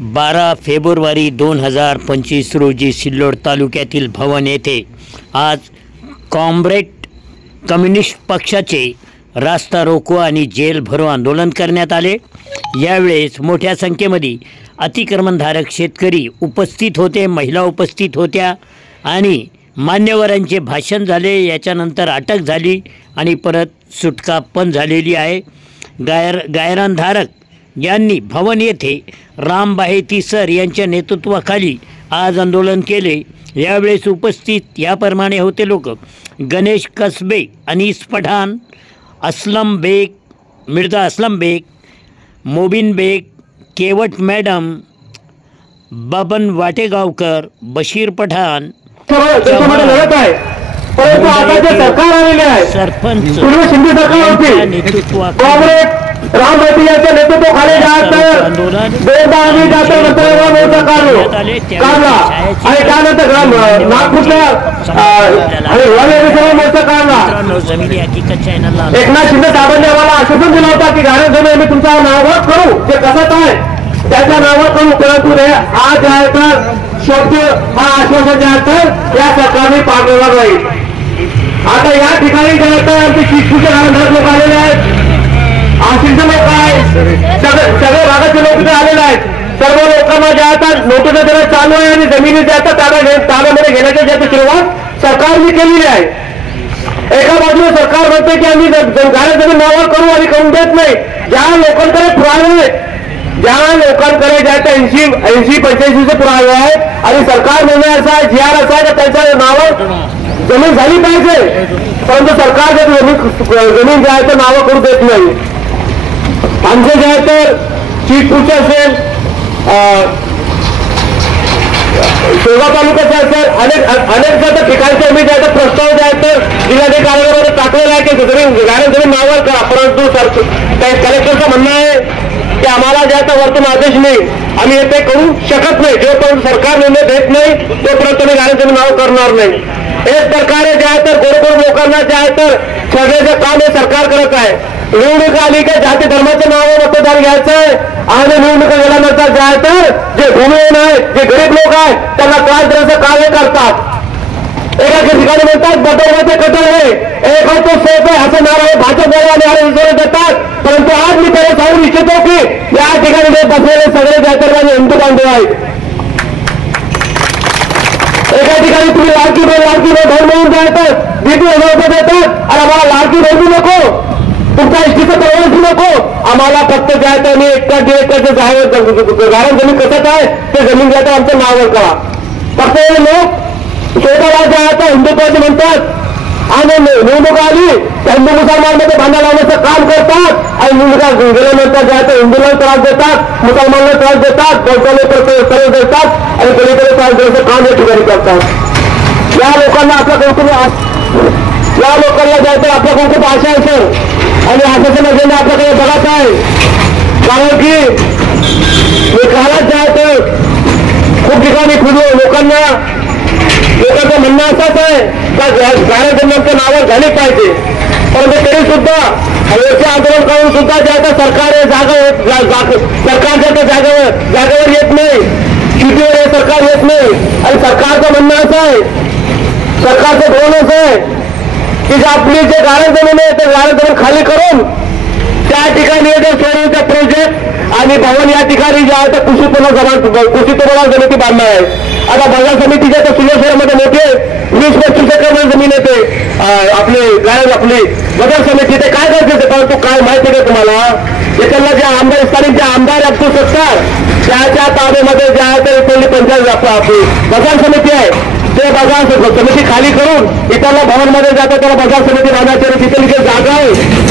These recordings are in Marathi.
12 फेब्रुवारी 2025 रोजी सिल्लोड तालुक्यातील भवन येथे आज कॉम्रेड कम्युनिस्ट पक्षाचे रास्ता रोको आणि जेल भरो आंदोलन करण्यात आले। यावेळेस मोठ्या संख्येमध्ये अतिक्रमणधारक शेतकरी उपस्थित होते, महिला उपस्थित होत्या आणि मान्यवरांचे भाषण झाले। याच्यानंतर अटक झाली आणि परत सुटका पण झालेली आहे। गायरानधारक यांनी भवन येथे राम बाहेती सर यांच्या नेतृत्वाखाली आज आंदोलन केले। यावेळेस उपस्थित याप्रमाणे होते लोक गणेश कसबे, अनीस पठाण, असलम बेग, मिर्जा असलम बेग, मोबिन बेग, केवट मॅडम, बबन वाटेगावकर, बशीर पठाण, सरपंच राम बाहेती यांच्या नेतृत्वाखाली एकनाथ शिंदे साहेबांनी आम्हाला आश्वासन दिलं होतं की गाड्या जमीन आम्ही तुमच्या नावावर करू, जे कसं आहे त्याच्या नावावर करू, परंतु आज आहे तर शब्द हा आश्वासन जे आहे तर या सरकारने पाळलेला नाही। आता या ठिकाणी जे आहे तर आमचे शिक्षूचे लोक आलेले आहेत, आशिषचे लोक आहेत, सगळे भागाचे लोक इथे आलेले आहेत। सर्व लोकांना जे आता नोटीस देणं चालू आहे आणि जमिनी जे आता ताब्यामध्ये घेण्याची जे सुरुवात सरकारने केलेली आहे। एका बाजूला सरकार म्हणते की आम्ही गाड्या जमीन नावावर करू आणि करून देत नाही। ज्या लोकांकडे पुरावे आहेत, ज्या लोकांकडे ज्या 80-85 पुरावे आहेत आणि सरकार निर्णय असा आहे, GR असा आहे तर त्यांच्या नावावर जमीन झाली पाहिजे, परंतु सरकार जमीन जे आहे तर नावं करू देत नाही। आमचे जे आहे तर चितपूरचे असेल, शेगाव तालुक्याचे असेल, अनेक ठिकाणचे आम्ही जे आहे तर प्रस्ताव जे आहे तर जिल्हाधिकारी कार्यालयामध्ये टाकलेला आहे की जमीन नावावर करा, परंतु कलेक्टरचं म्हणणं आहे की आम्हाला जे आता वरतून आदेश नाही, आम्ही ते करू शकत नाही। जोपर्यंत सरकार निर्णय देत नाही तोपर्यंत आम्ही गाड्या जमीन नाव करणार नाही। हेच सरकार जे आहे तर गोरगरीब लोकांना जे आहे तर सगळ्याचं काम हे सरकार करत आहे। निवडणूक आली का जाती धर्माच्या नावावर मतदान घ्यायचं आहे आणि निवडणुका गेल्यानंतर जे आहे तर जे भूमिहीन आहेत, जे गरीब लोक आहेत त्यांना त्रास देण्याचं कार्य करतात। एका ठिकाणी म्हणतात बटवण्याचे कटळ आहे, एक तो सोप आहे असं नाव भाजपवाले आणि विचार देतात, परंतु आज मी त्याला सांगू इच्छितो की या ठिकाणी बसलेले सगळे जातीवादी हिंदू बांधव आहेत। एका ठिकाणी तुम्ही लाडकी बहीण म्हणून जातात, 20,000 रुपये देतात आणि आम्हाला लाडकी बहीण नको, तुमचा इष्टीचा प्रवेश नको, आम्हाला फक्त जे आहे तर एकाचे गाडा जमीन कसं आहे ते जमीन जे आहे आमच्या नावावर करा। फक्त हे लोक स्वतःला जे आहे तर हिंदुत्वाचे म्हणतात आणि निवडणूक आली तर हिंदू मुसलमानमध्ये भांडण लावण्याचं काम करतात आणि निवडणुका गेल्यानंतर जे आहे तर हिंदूला त्रास देतात, मुसलमानला त्रास देतात, बौद्धाला त्रास देतात आणि दलिताला त्रास देण्याचं काम या ठिकाणी करतात। या लोकांना आपल्याकडून या लोकांना जे आहे तर आपल्याकडून खूप आशा आहे सर आणि आशाचं अजेंडा आपल्याकडे बघत आहे, कारण की काळात जे आहे तर खूप ठिकाणी लोकांचं म्हणणं असंच आहे का गाड्या जमिनीच्या नावावर झाली पाहिजे, परंतु तरी सुद्धा अयोध्य आंदोलन करून सुद्धा जे आहे सरकार सरकारच्या जागेवर येत नाही, शिटीवर हे सरकार येत नाही आणि सरकारचं म्हणणं असं आहे, सरकारचं धोरण असं आहे की जे आपली जे गाड्या जमीन आहे ते गाड्या जमीन खाली करून त्या ठिकाणी सोडूचा प्रोजेक्ट आणि भवन या ठिकाणी जे आहे तर कृषी तुम्हाला जमिनी बांधणार आहे। आता बाजार समितीच्या तर सिल्लोड शहरामध्ये मोठे 20-25 एकर जमीन येते आपली बाजार समिती, ते काय गरजेचं, परंतु काय माहिती आहे तुम्हाला, याच्याला जे आमदार स्थानिक जे आमदार असू शकतात त्याच्या ताब्यामध्ये जे आहे तर इथली पंचायत आपली बाजार समिती आहे ते बाजार समिती खाली करून इथल्या भवनमध्ये जातात, त्याला बाजार समिती बांधायची, तिथे जी जागा आहे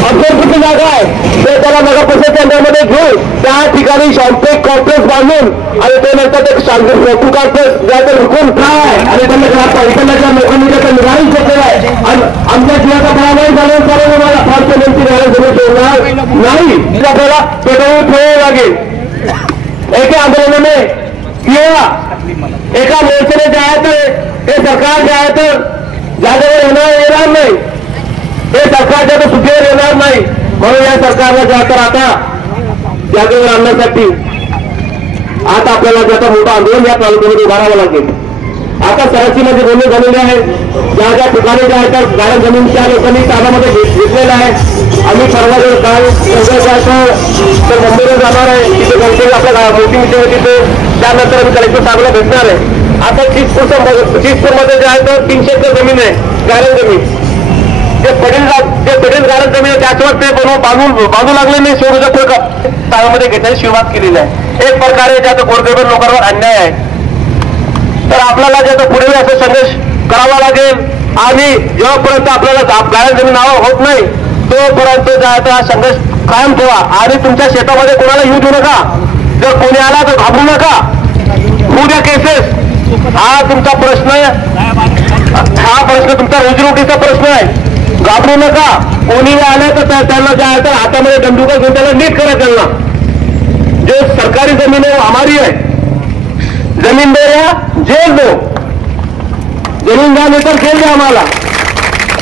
अब्दुलपूरची जागा आहे ते त्याला नगर परिषद केंद्रामध्ये घेऊन त्या ठिकाणी शॉपिंग कॉम्प्लेक्स बांधून आणि त्यानंतर ते शॉपिंग कॉम्प्लेक्स जायचं रुकून काय आणि इथल्या लोकांनी त्याचं निवारण घेतलेलं आहे आणि आमच्या जिल्ह्याचा पराभव झाल्यानंतर मला फारसे नेमकी घालायला जमीन ठेवणार नाही, आपल्याला पेटवून ठेवावं लागेल। एका आंदोलनाने किंवा एका मोर्चाने जे आहे तर हे सरकार जे आहे तर जागेवर येणार नाही, हे सरकार जे तर सुखीवर येणार नाही, म्हणून या सरकारला जे आहे तर आता जागेवर आणण्यासाठी आता आपल्याला त्याचा मोठं आंदोलन या तालुक्यामध्ये उभारावं लागेल. आता सरासीमध्ये बोलणे झालेले आहेत. ज्या ज्या ठिकाणी ज्या त्या गाळण जमीनच्या लोकांनी ताब्यामध्ये घेतलेलं आहे. आम्ही सर्व काल तर मुंबईला जाणार आहे. तिथे गणपती आपल्या मोठी मिटिंग होती तिथे. त्यानंतर आम्ही कलेक्टर साहेबांना भेटणार आहे. आता चितपूरमध्ये जे आहे तर 300 एकर जमीन आहे गाळण जमीन. जे पडेल गाळण जमीन आहे त्याच्यावर ते बांधू लागले नाही. सौरऊर्जा खोल ताब्यामध्ये घेण्याची सुरुवात केलेली आहे. एक प्रकारे ज्याचा गोरगरीब लोकांवर अन्याय आहे. तर आपल्याला ज्याचा पुढे असा संघर्ष करावा लागेल. आणि जेव्हापर्यंत आपल्याला गाळण जमीन नाव होत नाही तोपर्यंत जायचा हा संघर्ष कायम ठेवा. आणि तुमच्या शेतामध्ये कोणाला येऊ देऊ नका. जर कोणी आला तर घाबरू नका. होऊ द्या केसेस. हा तुमचा प्रश्न तुमचा रोजीरोटीचा प्रश्न आहे. घाबरू नका. कोणी आलं तर त्यांना जे आहे तर हातामध्ये दंडुका घेऊन त्याला नीट करा. त्यांना जो सरकारी जमीन है वो हमारी है. जमीन दे या जेल दो. जमीन द्या नाही तर जेल द्या आम्हाला.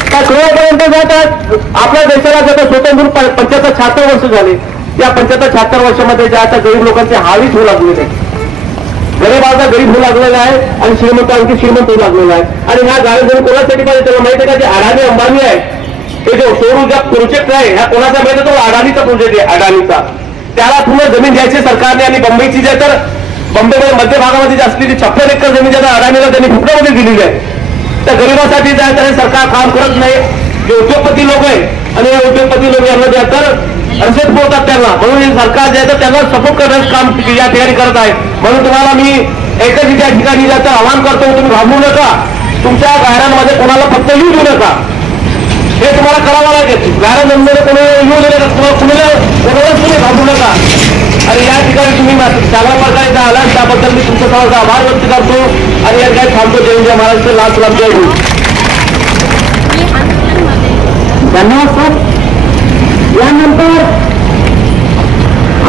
त्या केव्हापर्यंत जातात. आपल्या देशाला जातात स्वतंत्र 75-76 वर्ष झाले. या 75-76 वर्षामध्ये ज्या आता गरीब लोकांचे हावीच होऊ लागलेले आहे. गरीबाचा गरीब होऊ लागलेला आहे आणि श्रीमंत आणखी श्रीमंत होऊ लागलेला आहे. आणि ह्या गाळण जमीन कोणासाठी पाहिजे त्याला माहिती आहे का? जे अडाणी अंबानी आहे हे जो सौर ऊर्जा प्रोजेक्ट आहे ह्या कोणाचा माहिती तो अडाणीचा प्रोजेक्ट आहे. अडाणीचा. त्याला पूर्ण जमीन द्यायची सरकारने. आणि मुंबईची जे तर मुंबईमध्ये मध्य भागामध्ये जी असलेली 56 एकर जमीन ज्या अडाणीला त्यांनी फुकट्यामध्ये दिलेली आहे. त्या गरिबासाठी जे तर सरकार काम करत नाही. जे उद्योगपती लोक आहे आणि या उद्योगपती लोक यांना जे तर अडचण पोहोचतात त्यांना. म्हणून हे सरकार जे आहे तर त्यांना सपोर्ट करण्याचं काम या ठिकाणी करत आहे. म्हणून तुम्हाला मी एकच त्या ठिकाणी जायचं आवाहन करतो. तुम्ही घाबरू नका. तुमच्या गायरांमध्ये कोणाला फक्त येऊ देऊ नका. हे तुम्हाला करावं लागेल. गायरान जमिनीमध्ये कोणी येऊ देऊ नका. कोणालाच तुम्ही घाबरू नका. आणि या ठिकाणी तुम्ही चांगल्या प्रकारे आला त्याबद्दल मी तुमचा सर्वांचा आभार व्यक्त करतो. आणि या ठिकाणी थांबतो. जय जय महाराष्ट्र. लाल सलाम. जय गुरु. धन्यवाद सर. यानंतर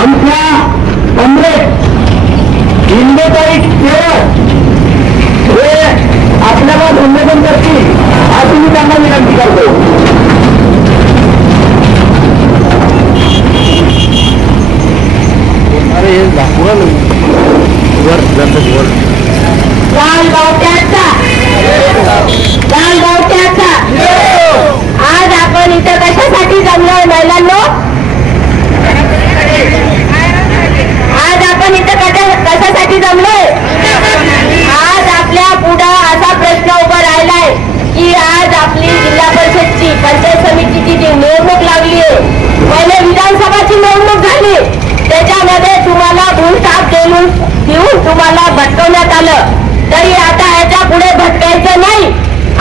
आमच्या कॉम्रेड हिंदुताई केवळ हे आपल्याला संबोधन करतील अशी मी त्यांना विनंती करतो. अरे हे दाखवा वर गावट्याचा आज आपण इथं कशासाठी जमलोय महिलांनो? आज आपण इथं कशासाठी जमलोय? आज आपल्या पुढं असा प्रश्न उभा राहिलाय की आज आपली जिल्हा परिषदची पंचायत समितीची जी निवडणूक लागली आहे. पहिले विधानसभाची निवडणूक झाली. त्याच्यामध्ये तुम्हाला भूलथाप देऊन तुम्हाला भटकवण्यात आलं. तरी आता ह्याच्या पुढे भटकायचं नाही.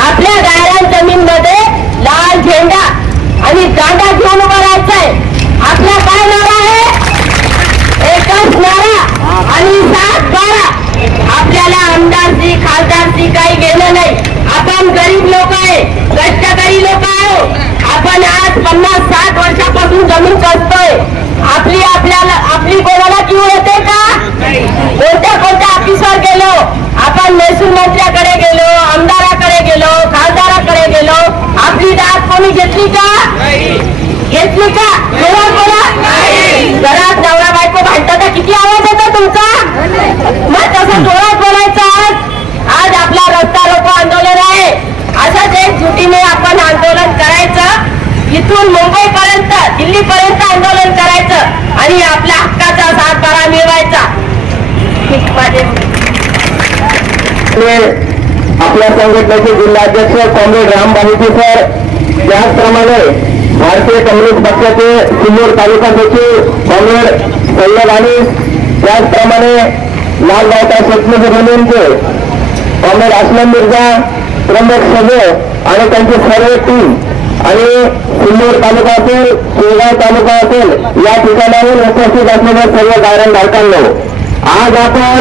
आपल्या गायरान जमीन मध्ये लाल झेंडा आणि दांडा घेऊन उभं राहायचंय. आपला काय नारा आहे? एकच नारा आणि 7-12. आपल्याला आमदारची खासदारची काही घेणं नाही. आपण गरीब लोक आहे. कष्टकरी लोक आहे. आपण आज 50-60 वर्षापासून जमीन कसतोय. आपली कोणाला किंवा येते का? कोणत्या ऑफिसवर गेलो आपण, महसूल मंत्र्याकडे गेलो, आमदाराकडे गेलो, खासदाराकडे गेलो, आपली दाद कोणी घेतली का? घेतली का? बोला. घरात नवरा बायको भांडतात किती आवाज येतो तुमचा? मग तसं जोरात बोलायचं. आज आपला रस्ता रोको आंदोलन आहे. असंच एकजुटीने आपण आंदोलन करायचं. इथून मुंबईपर्यंत दिल्लीपर्यंत आंदोलन करायचं आणि आपल्या हक्काचा 7-12 मिळवायचा. आपल्या संघटनेचे जिल्हाध्यक्ष कॉम्रेड राम बाहुजी सर, त्याचप्रमाणे भारतीय कम्युनिस्ट पक्षाचे सिल्लोड तालुका सचिव कॉम्रेड सय्यद अली, त्याचप्रमाणे लालगावता शेतकरी जमिनींचे कॉम्रेड असलम मिर्झा, प्रमुख सभ्य आणि त्यांची सर्व टीम आणि सिल्लोड तालुका असेल, शेगाव तालुका असेल या ठिकाणाहून उपस्थित असलेल्या सर्व गायरान धारकांनो, आज आपण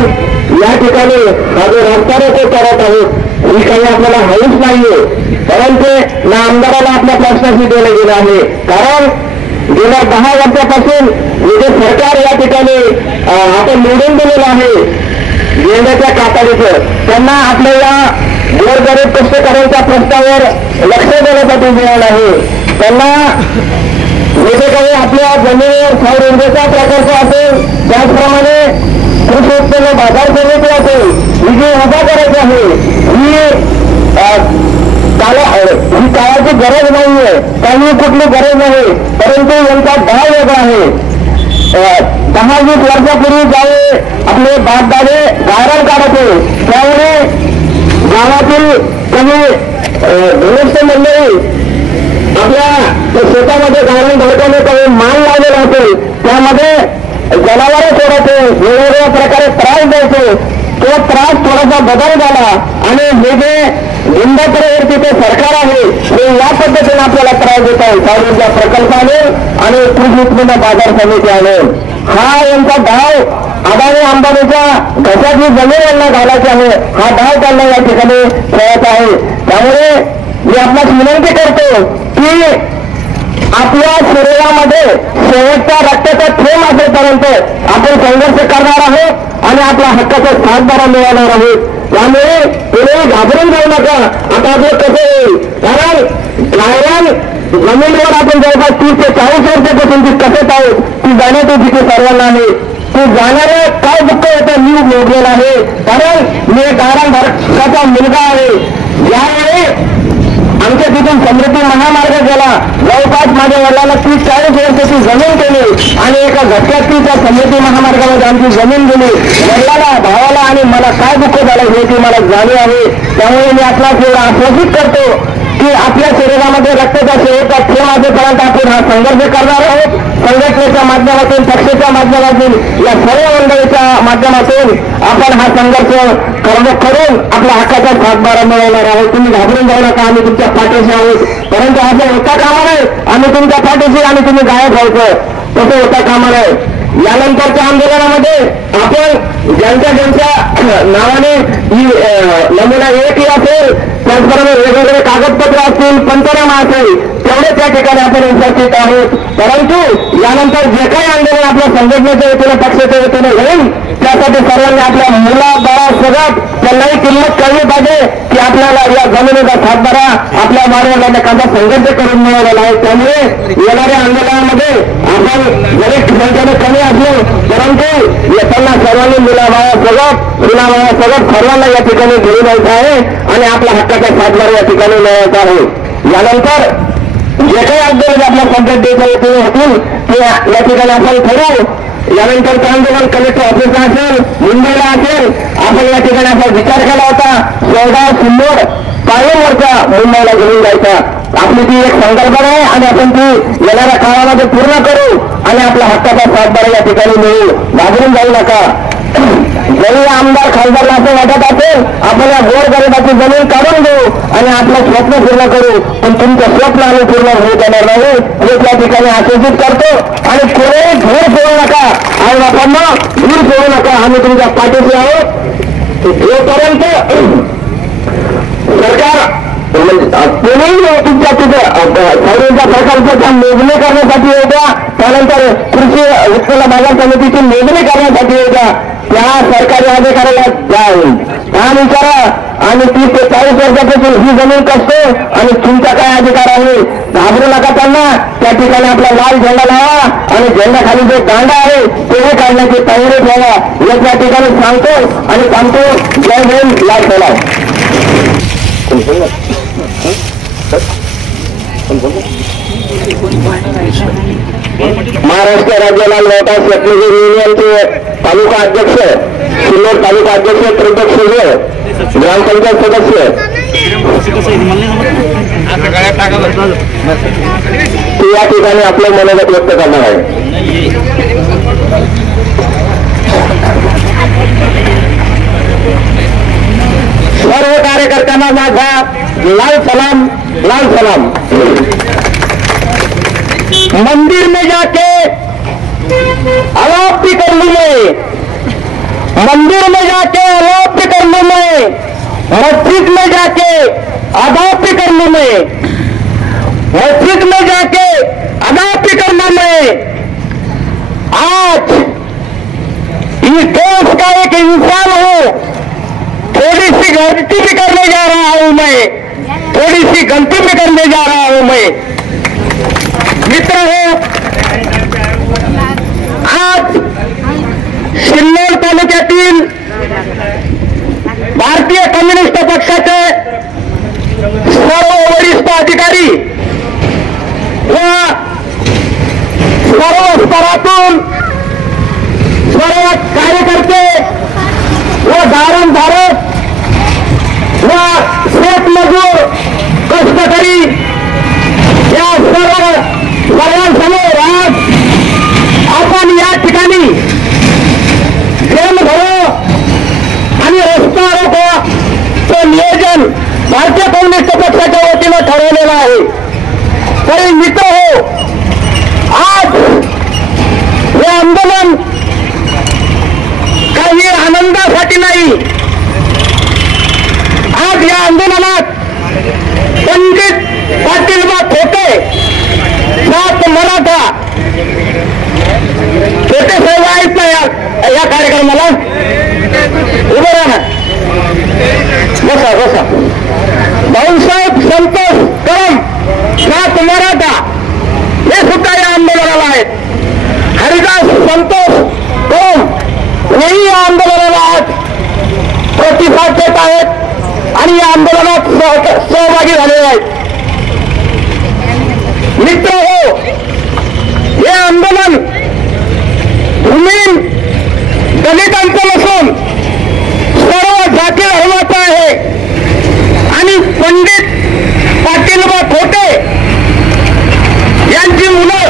या ठिकाणी माझे रस्ता रोको करत आहोत. ही काही आपल्याला हौस नाहीये, परंतु ना आमदाराला आपल्या प्रश्नाशी दिलं गेलं आहे. कारण गेल्या 10 वर्षापासून जे सरकार या ठिकाणी आपण निवडून दिलेलं आहे गेंड्याच्या कातडीचं, त्यांना आपल्याला गोरगरीब कष्टकऱ्यांच्या प्रश्नावर लक्ष देण्यासाठी मिळालं आहे. त्यांना जसे काही आपल्या जमिनीवर सौर ऊर्जेचा प्रकल्प असेल, त्याचप्रमाणे कृषी उत्पन्न बाजार समिती असेल, ही जी उभा करायची आहे ही काळाची गरज नाहीये, काही कुठली गरज नाही, परंतु यांचा भाव वेगळा आहे. 10-20 वर्षापूर्वी ज्यावेळी आपले बापदादे गायरान काढत होते, त्यावेळी गावातील काही धनुष्य मंडळी आपल्या शेतामध्ये गायरान धडकाने काही मान लावलेला असेल, त्यामध्ये जनावरं सोडायचे, वेगवेगळ्या प्रकारे त्रास द्यायचे. तो त्रास थोडासा बदल झाला आणि हे जे लिंबापूरवरती ते सरकार आहे हे या पद्धतीने आपल्याला त्रास देत आहे. सौर ऊर्जा प्रकल्पाने आणि कृषी उत्पन्न बाजार समिती आले. हा यांचा डाव अदानी अंबानीच्या घशाची जमीन यांना घालायची आहे, हा डाव त्यांना या ठिकाणी खेळत आहे. त्यामुळे मी आपणास विनंती करतो की आपल्या शरीरामध्ये शेवटच्या रक्ताचा थेंब असेपर्यंत आपण संघर्ष करणार आहोत आणि आपल्या हक्काचा सातबारा मिळवणार आहोत. त्यामुळे कोणीही घाबरून जाऊ नका. आता आपलं कसं येईल, कारण गायरान जमिनीवर आपण जवळपास 30 ते 40 वर्षापासून ती कसत आहोत, ती जाण्याची भीती सर्वांना आहे. ती जाण्याला काय दुःख होतं मी मोडलेलं आहे, कारण मी गायरान धारकाचा मुलगा आहे. यावेळी आमच्या तिथून समृद्धी महामार्ग गेला, जवळपास माझ्या वडिलांना 30-40 वर्षाची जमीन केली आणि एका झटक्यात त्या समृद्धी महामार्गामध्ये आमची जमीन गेली. वडिलाला, भावाला आणि मला काय दुःख झालं हे ती मला जाणीव आहे. त्यामुळे मी आपल्याला एवढं आश्वासित करतो की आपल्या शरीरामध्ये रक्ताचा शेवटचा थेंब असेपर्यंत आपण हा संघर्ष करणार आहोत. संघटनेच्या माध्यमातून, पक्षाच्या माध्यमातून, या सर्व मंडळीच्या माध्यमातून आपण हा संघर्ष करून आपल्या हक्काचा सातबारा मिळवणार आहोत. तुम्ही घाबरून जाऊ नका, आम्ही तुमच्या पाठीशी आहोत. परंतु असं होता कामा नये आम्ही तुमच्या पाठीशी आणि तुम्ही गायब व्हायचं, तसं होता कामा नये. यानंतरच्या आंदोलनामध्ये आपण ज्यांच्या नावाने ही नमुना 1 असेल, त्याचबरोबर वेगवेगळे कागदपत्र असतील, पंचनामा असेल, तेवढे त्या ठिकाणी आपण उपस्थित आहोत. परंतु यानंतर जे काही आंदोलन आपल्या संघटनेच्या वतीनं, पक्षाच्या वतीनं होईल, त्यासाठी सर्वांनी आपल्या मुला बाळा सगळं त्यांनाही किंमत कळली पाहिजे की आपल्याला या जमिनीचा सातबारा आपल्या मानवाला संघर्ष करून मिळवलेला आहे. त्यामुळे येणाऱ्या आंदोलनामध्ये आपण जरी संख्येने कमी असलो, परंतु येताना सर्वांनी मुलाबाळा सगळं सर्वांना या ठिकाणी घेऊन यायचं आहे आणि आपल्या हक्काचा सातबारा या ठिकाणी मिळवायचा आहे. यानंतर जे काही आंदोलन आपल्या संघटनेच्या वतीने होतील ते या ठिकाणी आपण ठरवू. यानंतरचं आंदोलन कलेक्टर ऑफिसला असेल, मुंबईला असेल, आपण या ठिकाणी असा विचार केला होता शेवगाव, सिल्लोड, पायमोर्चा मुंबईला घेऊन जायचा. आपली ती एक संकल्पना आहे आणि आपण ती येणाऱ्या काळामध्ये पूर्ण करू आणि आपल्या हक्काचा सातबारा या ठिकाणी मिळू. घाबरून जाऊ नका. जरी आमदार खासदारला असं वाटत असेल आपण या गोरगरिबाची जमीन काढून देऊ आणि आपलं स्वप्न पूर्ण करू, पण तुमचं स्वप्न आम्ही पूर्ण होऊ देणार नाही हे त्या ठिकाणी आश्वासित करतो. आणि कोणीही धूर सोडू नका, आई बापांना धूर सोडू नका, आम्ही तुमच्या पाठीशी आहोत. जोपर्यंत सरकार कोणीही तुमच्या तिथं प्रकल्पाच्या मोजणी करण्यासाठी येत्या, त्यानंतर कृषी उत्पन्न बाजार समितीची मोजणी करण्यासाठी येत्या, त्या सरकारी अधिकाऱ्याला काम विचारा आणि 30 ते 40 वर्षापासून ही जमीन कसतो आणि तुमचा काय अधिकार आहे. घाबरू नका त्यांना. त्या ठिकाणी आपला लाल झेंडा लावा आणि झेंडाखाली जो दांडा आहे तेही काढण्याची तयारी ठेवा हे त्या ठिकाणी सांगतो आणि सांगतो. जय भीम, लाल झेंडा. महाराष्ट्र राज्याला लोटा शेतकरी युनियनचे तालुका अध्यक्ष, सिल्लोड तालुका अध्यक्ष, प्रदीप सुर्वे, ग्रामपंचायत सदस्य ते या ठिकाणी आपलं मनोगत व्यक्त करणार आहे. सर्व कार्यकर्त्यांना माझा लाल सलाम, लाल सलाम. मंदिर में जाके अलाप भी कर लूंगे, मंदिर में जाके अलाप भी कर लूंगे, मस्जिद में जाके अदाप भी कर लूंगे, मस्जिद में जाके अदाप भी कर लूंगे. आज इस देश का एक इंसान हूं, थोड़ी सी गलती भी करने जा रहा हूं मैं, थोड़ी सी गलती भी करने जा रहा हूं मैं. मित्र हो, आज सिल्लोड तालुक्यातील भारतीय कम्युनिस्ट पक्षाचे सर्व वरिष्ठ अधिकारी व सर्व स्तरातून सर्व कार्यकर्ते व दारणधारक व शेतमजूर कष्टकरी या सर्वांसमोर आज आपण या ठिकाणी जलभरो आणि रस्ता रोकोचं नियोजन भारतीय कम्युनिस्ट पक्षाच्या वतीनं ठरवलेलं आहे. तरी मित्र हो, आज हे आंदोलन काही आनंदासाठी नाही. आज या आंदोलनात पंडित पाटीलबा खोटे, सात मराठा, छोटे साहेब आहेत ना या कार्यक्रमाला, उभं राहा, बसा बसा. भाऊसाहेब संतोष कदम, सात मराठा, हे सुद्धा या आंदोलनाला आहेत. हरिदास संतोष कदम हेही या आंदोलनाला आज प्रतिसाद देत आहेत आणि या आंदोलनात सहभागी झालेले आहेत. मित्र हो, हे आंदोलन भूमीन दलितांचं नसून सर्व जाती धर्माचं आहे आणि पंडित पाटीलबा खोटे यांची मुलं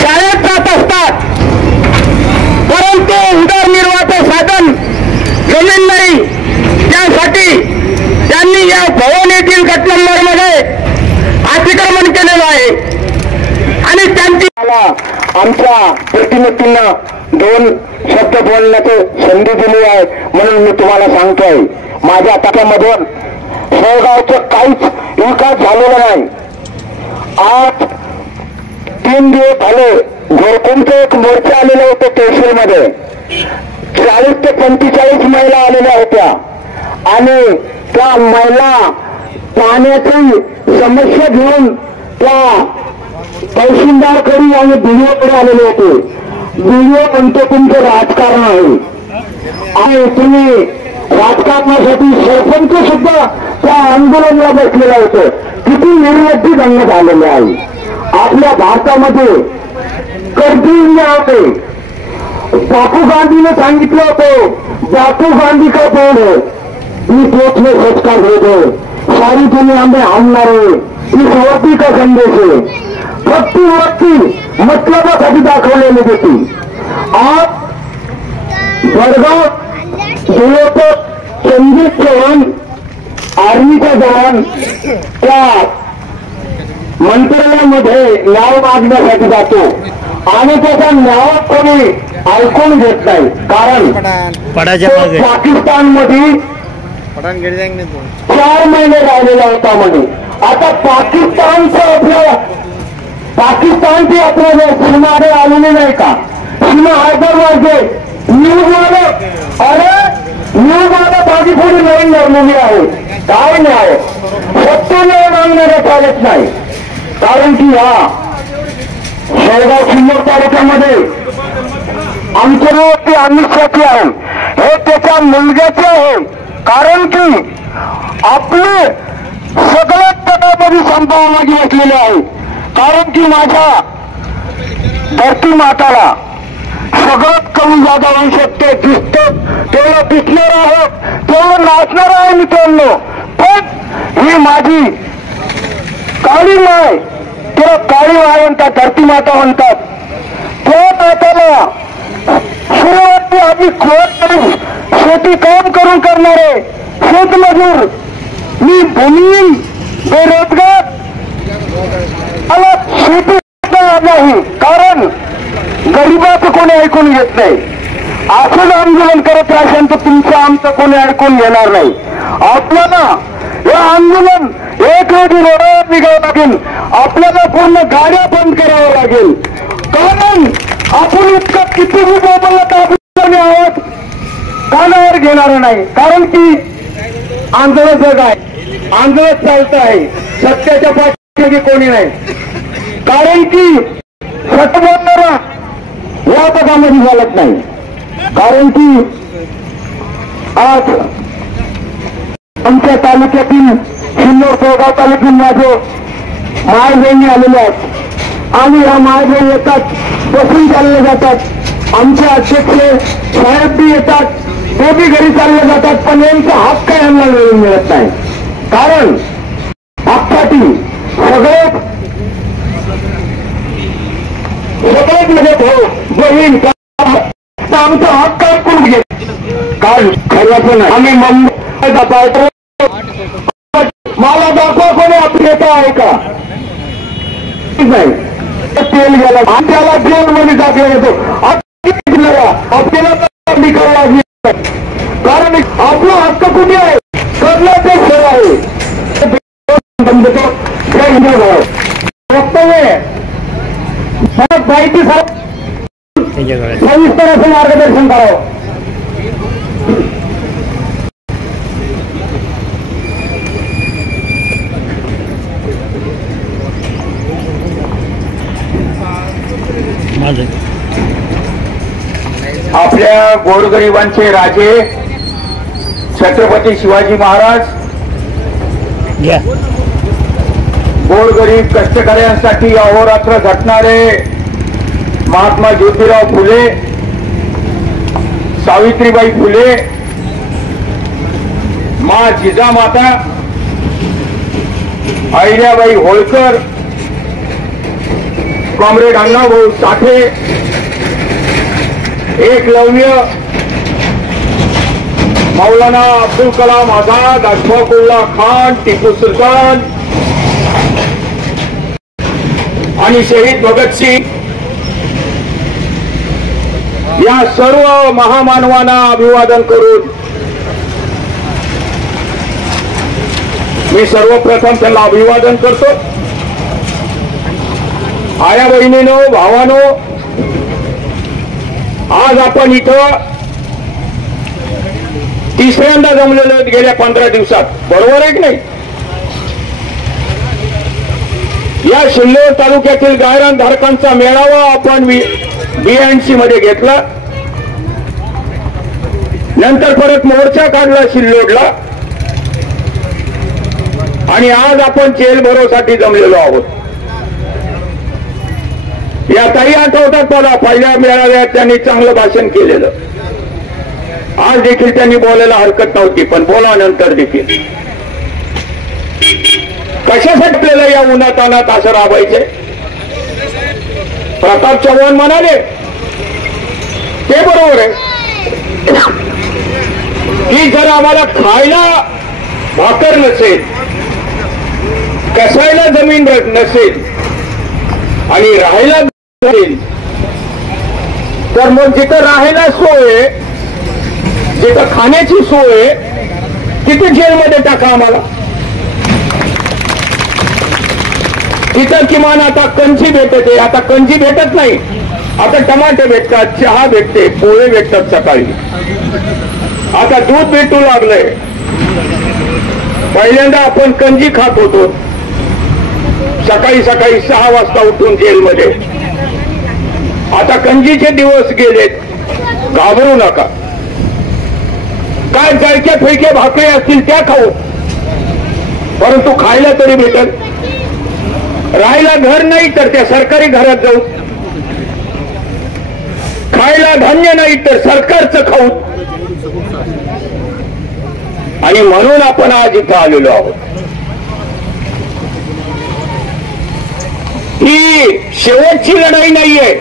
शाळेत जात असतात, परंतु उदरनिर्वाहाचं साधन जमीन नाही. त्यासाठी त्यांनी या भवन येथील गट नंबरमध्ये अतिक्रमण केलेलं आहे आणि त्यांची आमच्या प्रतिनिधींना दोन शब्द बोलण्याची संधी दिली आहे म्हणून मी तुम्हाला सांगतोय. माझ्या तालुक्यामधून शेळगावचं काहीच विकास झालेला नाही. आज 3 दिवस झाले घोरकुंचे एक मोर्चा आलेले होते तहसीलमध्ये. 40 ते 45 महिला आलेल्या होत्या आणि त्या महिला पाण्याची समस्या घेऊन त्या तहसीलदारकडे आणि बीडीओकडे आलेले होते. बीडीओ म्हणतो तुमचं राजकारण आहे आणि तुम्ही राजकारणासाठी सरपंच सुद्धा त्या आंदोलनाला बसलेलं होतं. किती निर्लज्जी दंग झालेले आहे. आपल्या भारतामध्ये कर्फ्यू होते. बापू गांधीने सांगितलं होतं, बापू गांधी का पेड़ है इस देश में सच का भेद है, सारी दुनिया में हम नारे, इस वक्ती का संदेश है. फक्त वक्ती मतलबासाठी दाखवलेली होती. आज बडगाव गेलो तर संदीप चव्हाण आर्मीचा जवान त्या मंत्रालयामध्ये न्याय मागण्यासाठी जातो आणि त्याचा न्याय कोणी ऐकून घेत नाही. कारण पाकिस्तानमध्ये 4 महिने राहिलेला होता म्हणे. आता पाकिस्तानची आपल्याला सीमाडे आलेली नाही का? सीमा हैदराबादचे न्यूजवाले, अरे न्यूजवाला बाजूपुढे नवीन धरलेली आहे. काय न्याय? सत्य न्याय मागणारे चालत नाही. कारण की हा शेळगाव सिल्लोड तालुक्यामध्ये आमचे अमित शाह आहे, हे त्याच्या मुलग्याचे आहे. कारण की आपले सगळ्यात पदामध्ये संभाव मागे असलेले आहे. कारण की माझ्या धरती माताला सगळ्यात कमी जागा होऊ शकते. दिसतं तेवढं दिसणार आहे, तेवढं नाचणार आहे मित्रांनो. पण ही माझी काळी माय, त्याला काळी माय म्हणतात, धरती माता म्हणतात. त्या माताला सुरुवाती आधी शेती काम करून करणारे शेतमजूर, मी भूमिहीन बेरोजगार मला शेती नाही. कारण गरिबाचं कोणी ऐकून घेत नाही. असंच आंदोलन करत राहाल तर तुमचं आमचं कोणी ऐकून घेणार नाही. आपल्याला हे आंदोलन एक रोजी रोडावर निघावं लागेल. आपल्याला पूर्ण गाड्या बंद करावं लागेल. कारण आपण इतकं किती मोबाईलला ताब्यात आहोत कानावर घेणार नाही. कारण की आंदोलन जग आहे, आंदोलन चालत आहे, सत्याच्या पाठीमागे कोणी नाही. कारण की सत्य बोलणारा या पदामध्ये चालत नाही. कारण की आज आमच्या तालुक्यातील सिल्लोड तळगाव तालुक्यातील माझे माय बहिणी आलेले आहेत आणि ह्या माय बहिणी येतात, बसून चालले जातात. आमचे अध्यक्ष साहेब बी येतात, ते बी घरी चालले जातात, पण यांचा हक्क यांना मिळून मिळत नाही. कारण हक्कासाठी सगळेच म्हणजे भाऊ बहीण आमचा हक्क ऐकून घे. कारण खरंच नाही आम्ही मुंबई जातो, मला दाखवा कोणी आपली येता आहे का नाही. तेल गेला आमच्याला जेल मध्ये टाकला जातो. आपल्याला कारण आपला हक्क कुठे आहे, करण्यात ते खरं आहे. वक्तव्य माहिती सविस्तर असं मार्गदर्शन करावं. आपल्या गोरगरिबांचे राजे छत्रपती शिवाजी महाराज गोरगरीब कष्टकऱ्यांसाठी अहोरात्र झटणारे महात्मा ज्योतिराव फुले, सावित्रीबाई फुले, मा जिजामाता, अहिल्याबाई होळकर, कॉम्रेड अण्णाभाऊ साठे, एकलव्य, मौलाना अब्दुल कलाम आझाद, अशफाकुल्ला खान, टिपू सुलतान आणि शहीद भगतसिंग या सर्व महामानवांना अभिवादन करून मी सर्वप्रथम त्यांना अभिवादन करतो. आया बहिणीनो, भावानो, आज आपण इथं तिसऱ्यांदा जमलेलो आहेत गेल्या 15 दिवसात, बरोबर आहे की नाही. या सिल्लोड तालुक्यातील गायरान धारकांचा मेळावा आपण BNC मध्ये घेतला, नंतर परत मोर्चा काढला सिल्लोडला आणि आज आपण जेल भरोसाठी जमलेलो आहोत. या ताई आठवतात मला, पहिल्या मेळाव्यात त्यांनी चांगलं भाषण केलेलं. आज देखील त्यांनी बोलायला हरकत नव्हती, पण बोला नंतर देखील. कशासाठी आपल्याला या उन्हातानात असं राबायचे. प्रताप चव्हाण म्हणाले ते बरोबर आहे की जर आम्हाला खायला भाकर नसेल, कसायला जमीन नसेल आणि राहायला नसेल, तर मग जिथं राहायला सोय, जिथं खाण्याची सोय, तिथे जेलमध्ये टाका आम्हाला. तिथं किमान आता कंची भेटते, आता कंची भेटत नाही, आता टमाटे भेटतात, चहा भेटते, पोहे भेटतात सकाळी, आता दूध भेटू लागलंय. पहिल्यांदा आपण कंजी खात होतो सकाळी सकाळी 6 वाजता उठून जेलमध्ये. आता कंजीचे दिवस गेलेत, घाबरू नका. काय जळक्या फिरक्या भाकरी असतील त्या खाऊ, परंतु खायला तरी भेटेल. राहायला घर नाही तर त्या सरकारी घरात जाऊ, खायला धान्य नाही तर सरकारचं खाऊ. आणि म्हणून आपण आज इथं आलेलो आहोत. ही शेवटची लढाई नाहीये,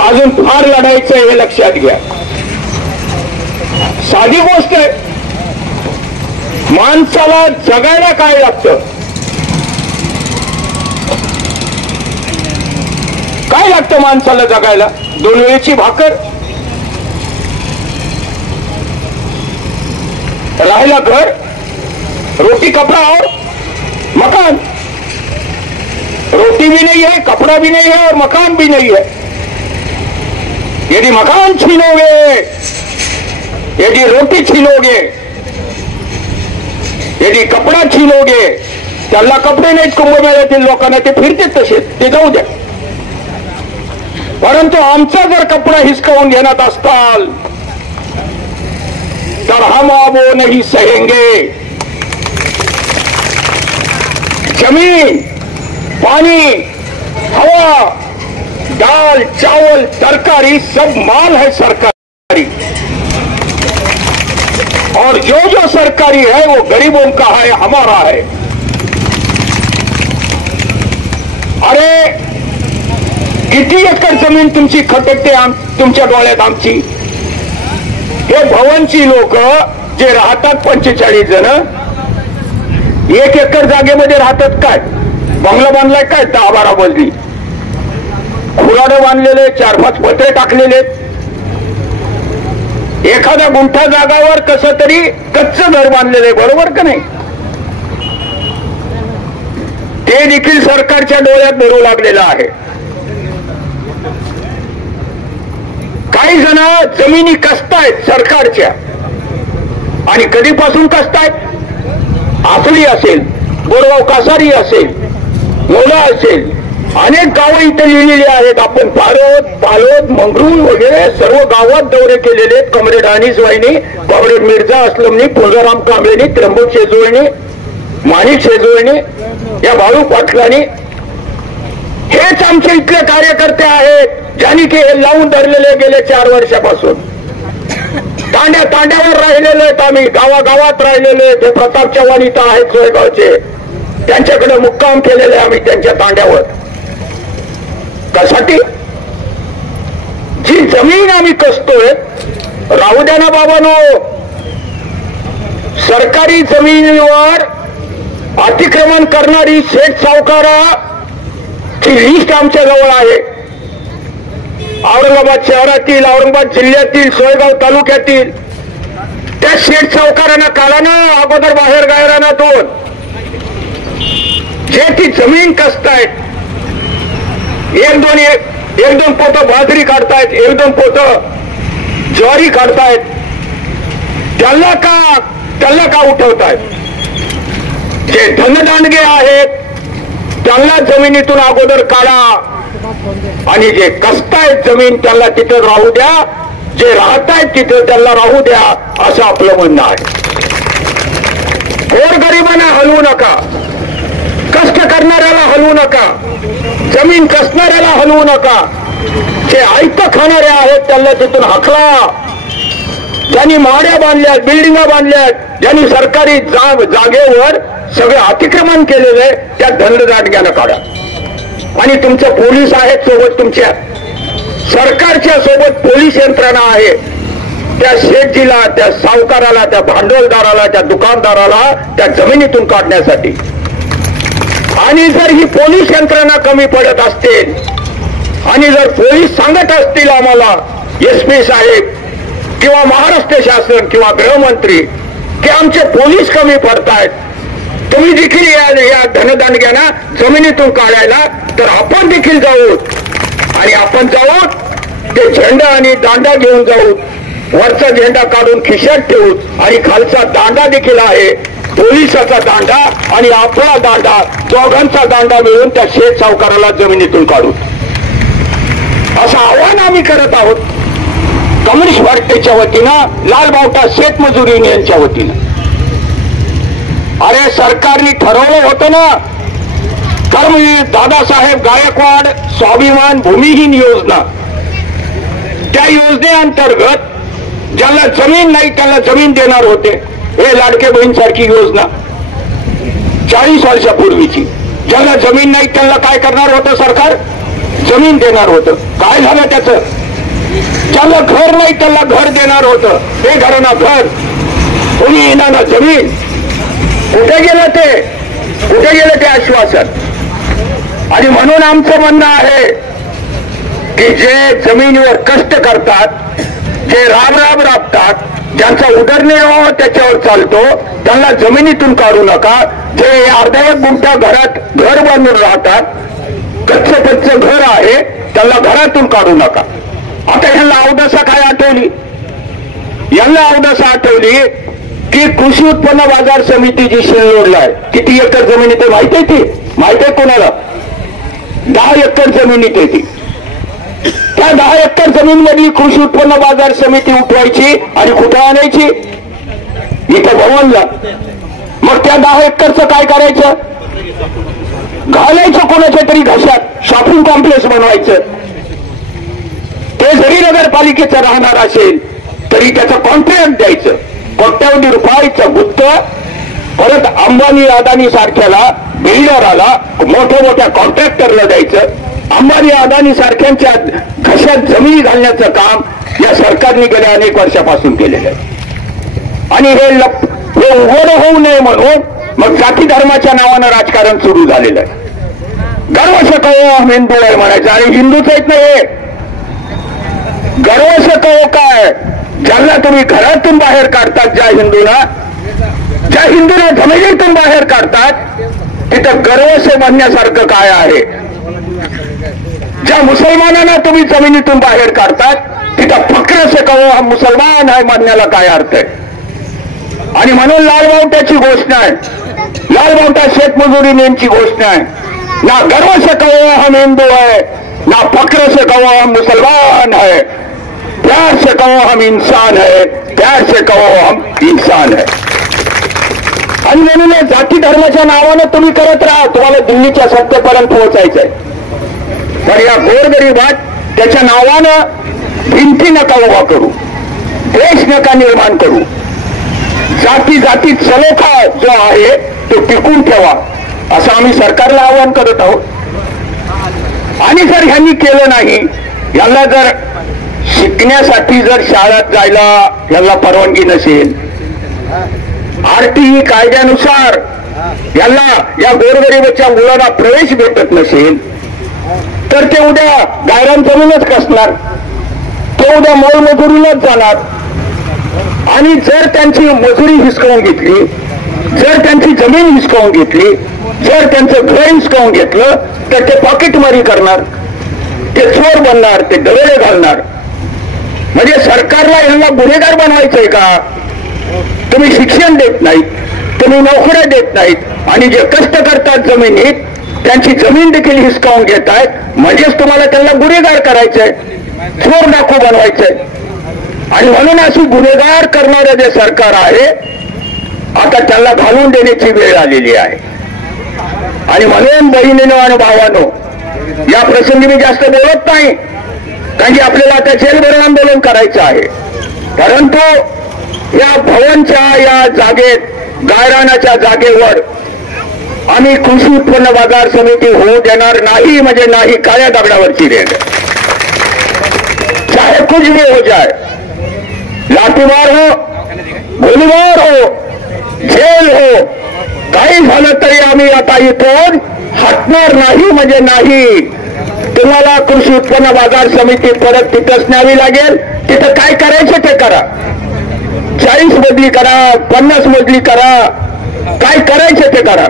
अजून फार लढायचं हे लक्षात घ्या. साधी गोष्ट आहे, माणसाला जगायला काय लागतं, काय लागतं माणसाला जगायला. 2 वेळची भाकर, राहायला घर, रोटी कपड़ा और मकान. रोटी भी नहीं है, कपड़ा भी नहीं है और मकान भी नहीं है. यदि मकान छीनोगे, यदि रोटी छीनोगे, यदि कपडा छीनोगे, त्याला कपडे नाहीत कुंभमेळ्यातील लोकांना, ते फिरते तसेच, ते जाऊ द्या. परंतु आमचा जर कपडा हिसकावून घेण्यात असताल तर हम वो नहीं सहेंगे. जमीन, पानी, हवा, दाल, चावल, तरकारी सब माल है सरकारी, और जो जो सरकारी है वो गरीबों का है, हमारा है. अरे किती एकर जमीन तुमची खटकते तुमच्या डोळ्यात आमची. हे भवनची लोक जे राहतात 45 जण 1 एकर जागेमध्ये राहतात. काय बंगला बांधलाय काय 10-12 मजली, खुराडं बांधलेले, 4-5 पत्रे टाकलेले, एखाद्या गुंठा जागावर कसं तरी कच्चं घर बांधलेले, बरोबर का नाही. ते देखील सरकारच्या डोळ्यात भरू लागलेलं आहे. काही जण जमिनी कसतायत सरकारच्या, आणि कधीपासून कसतायत. आसली असेल, बोरगाव कासारी असेल, मोला असेल, अनेक गावं इथे लिहिलेली आहेत. आपण पालोद, मंगरूळ वगैरे सर्व गावात दौरे केलेले. कॉम्रेड अनिस वाहिनी, कॉम्रेड मिर्झा असलमनी, फुलराम कांबळेनी, त्र्यंबक शेजवळनी, माणिक शेजवळनी, या बाळू पाटलांनी, हेच आमचे इथले कार्यकर्ते आहेत ज्यांनी की हे लावून धरलेले गेले 4 वर्षापासून. तांड्यावर राहिलेले आहेत आम्ही, गावागावात राहिलेले. ते प्रताप चव्हाण इथं आहेत सोयगावचे, त्यांच्याकडे मुक्काम केलेले आम्ही त्यांच्या तांड्यावर. त्यासाठी जी जमीन आम्ही कसतोय, राहू द्या ना बाबांनो. सरकारी जमिनीवर अतिक्रमण करणारी शेठ सावकारा ची लिस्ट आमच्या जवळ आहे. औरंगाबाद शहरातील, औरंगाबाद जिल्ह्यातील, सोयगाव तालुक्यातील त्या शेठ सावकारांना काढा ना अगोदर बाहेर गायरानातून. जे ती जमीन कसतायत, 1-2 पोतं बाजरी काढतायत, 1-2 पोतं ज्वारी काढतायत, त्यांना का उठवतायत. जे धनदांडगे आहेत त्यांना जमिनीतून अगोदर काढा, आणि जे कसतायत जमीन त्यांना तिथं राहू द्या, जे राहतायत तिथं त्यांना राहू द्या, असं आपलं म्हणणं आहे. गोरगरिबांना हलवू नका, कष्ट करणाऱ्याला हलवू नका, जमीन कसणाऱ्याला हलवू नका. जे आयतं खाणारे आहेत त्यांना तिथून हकला. ज्यांनी माड्या बांधल्यात, बिल्डिंगा बांधल्यात, ज्यांनी सरकारी जागेवर सगळं अतिक्रमण केलेलं आहे त्या दंडदांडग्यानं काढा. आणि तुमचं पोलीस आहेत सोबत, तुमच्या सरकारच्या सोबत पोलीस यंत्रणा आहे. त्या शेठजीला, त्या सावकाराला, त्या भांडवलदाराला, त्या दुकानदाराला त्या जमिनीतून काढण्यासाठी. आणि जर ही पोलीस यंत्रणा कमी पडत असतील, आणि जर पोलीस सांगत असतील आम्हाला, SP साहेब किंवा महाराष्ट्र शासन किंवा गृहमंत्री, की आमचे पोलीस कमी पडतायत, तुम्ही देखील या धनदांडग्यांना जमिनीतून काढायला, तर आपण देखील जाऊ. आणि आपण जाऊ ते झेंडा आणि दांडा घेऊन जाऊ. वरचा झेंडा काढून खिशात ठेवू, आणि खालचा दांडा देखील आहे, पोलिसाचा दांडा आणि आपला दांडा, दोघांचा दांडा मिळून त्या शेठ सावकाराला जमिनीतून काढू, असं आव्हान आम्ही करत आहोत कम्युनिस्ट पार्टीच्या वतीनं, लालबावटा शेतमजूर युनियनच्या वतीनं. अरे सरकारने ठरवलं होतं ना, कर्मवीर दादासाहेब गायकवाड स्वाभिमान भूमिहीन योजना. त्या योजनेअंतर्गत ज्याला जमीन नाही त्याला जमीन देणार होते. हे लाडके बहीण सारखी योजना 40 वर्षापूर्वीची. ज्याला जमीन नाही त्याला काय करणार होतं सरकार? जमीन देणार होतं. काय झालं त्याचं? ज्याला घर नाही त्याला घर देणार होतं. हे घरांना घर, कोणी येणार ना जमीन. कुठे गेलं ते? कुठे गेलं ते आश्वासन? आणि म्हणून आमचं म्हणणं आहे की जे जमिनीवर कष्ट करतात, जे राब राबतात, ज्यांचा उदरनिर्वाह त्याच्यावर चालतो, त्यांना जमिनीतून काढू नका. जे अर्धा एक गुंठा घरात घर बांधून राहतात, कच्चं घर आहे, त्यांना घरातून काढू नका. आता ह्यांना अवदसा काय आठवली? यांना अवदसा आठवली की कृषी उत्पन्न बाजार समिती जी सिल्लोडला आहे, किती एकर जमिनीत आहे माहिती आहे? ती माहिती आहे कोणाला? 10 एकर जमिनीत आहे ती. त्या 10 एकर जमीन मधली कृषी उत्पन्न बाजार समिती उठवायची आणि कुठं आणायची? इथं भवनला. मग त्या 10 एकरचं काय करायचं? घालायचं कोणाच्या तरी घशात, शॉपिंग कॉम्प्लेक्स बनवायचं. ते जरी नगरपालिकेचं राहणार असेल तरी त्याचं कॉन्ट्रॅक्ट द्यायचं, कोट्यावधी रुपयाचं गुत्त परत अंबानी अदानी सारख्याला, बिल्डराला, मोठ्या मोठ्या कॉन्ट्रॅक्टरला द्यायचं. अंबानी अदानी सारख्यांच्या घशात जमिनी घालण्याचं काम या सरकारने गेल्या अनेक वर्षापासून केलेलं आहे. आणि हे उघड होऊ नये म्हणून मग जाती धर्माच्या नावानं राजकारण सुरू झालेलं आहे. गर्व शकवो हिंदू आहे म्हणायचं, आणि हिंदूच आहेत नाही. गर्व शकवो काय? ज्यांना तुम्ही घरातून बाहेर काढतात, ज्या हिंदूला जमिनीतून बाहेर काढतात, तिथं गर्वसे म्हणण्यासारखं काय आहे? ज्या मुसलमानांना तुम्ही जमिनीतून बाहेर काढतात, तिथं फक्र से कहो हा मुसलमान आहे म्हणण्याला काय अर्थ आहे? आणि म्हणून लालबावट्याची घोषणा आहे, लालबावटा शेतमजुरी नेमची घोषणा आहे. ना गर्व से कहो हम हिंदू है, ना फक्र से कहो हम मुसलमान है, प्यार से कहो हम इंसान है, प्यार से कहो हम इंसान है. आणि म्हणून जाती धर्माच्या नावानं तुम्ही करत राहा, तुम्हाला दिल्लीच्या सत्तेपर्यंत पोहोचायचंय. तर या गोरगरिबात त्याच्या नावानं भिंती नका उभा करू, देश नका निर्माण करू. जातीत सलोखा जो आहे तो टिकून ठेवा, असं आम्ही सरकारला आवाहन करत आहोत. आणि जर ह्यांनी केलं नाही, यांना जर शिकण्यासाठी जर शाळेत जायला यांना परवानगी नसेल, RTI कायद्यानुसार यांना या गोरगरिबाच्या मुलांना प्रवेश भेटत नसेल, तर ते उद्या गायरान जमीनच कसणार, ते उद्या मोलमजुरीलाच जाणार. आणि जर त्यांची मजुरी हिसकावून घेतली, जर त्यांची जमीन हिसकावून घेतली, जर त्यांचं घर हिसकावून घेतलं, तर ते पॉकेटमारी करणार, ते चोर बनणार, ते डबे घालणार. म्हणजे सरकारला यांना गुन्हेगार बनवायचंय का? तुम्ही शिक्षण देत नाहीत, तुम्ही नोकऱ्या देत नाहीत, आणि जे कष्ट करतात जमिनीत त्यांची जमीन देखील हिसकावून घेत आहेत. म्हणजेच तुम्हाला त्यांना गुन्हेगार करायचंय, चोर डाकू बनवायचंय. आणि म्हणून अशी गुन्हेगार करणारं जे सरकार आहे, आता त्याला घालून देण्याची वेळ आलेली आहे. आणि म्हणून बहिणीनो आणि भावानो, या प्रसंगी मी जास्त बोलत नाही, कारण की आपल्याला आता जेलभरण आंदोलन करायचं आहे. परंतु या भवनच्या या जागेत, गायरानाच्या जागेवर आम्ही कृषी उत्पन्न बाजार समिती होऊ देणार नाही, म्हणजे नाही, काळ्या दगडावरची रेग. चाहे कुछ भी हो जाए, लाठीमार हो, गोलीबार हो, जेल हो, काही झालं तरी आम्ही आता इथून हटणार नाही, म्हणजे नाही. तुम्हाला कृषी उत्पन्न बाजार समिती परत तिथंच न्यावी लागेल. तिथं काय करायचं ते करा, 40 मजली करा, 50 मजली करा, काय करायचं ते करा.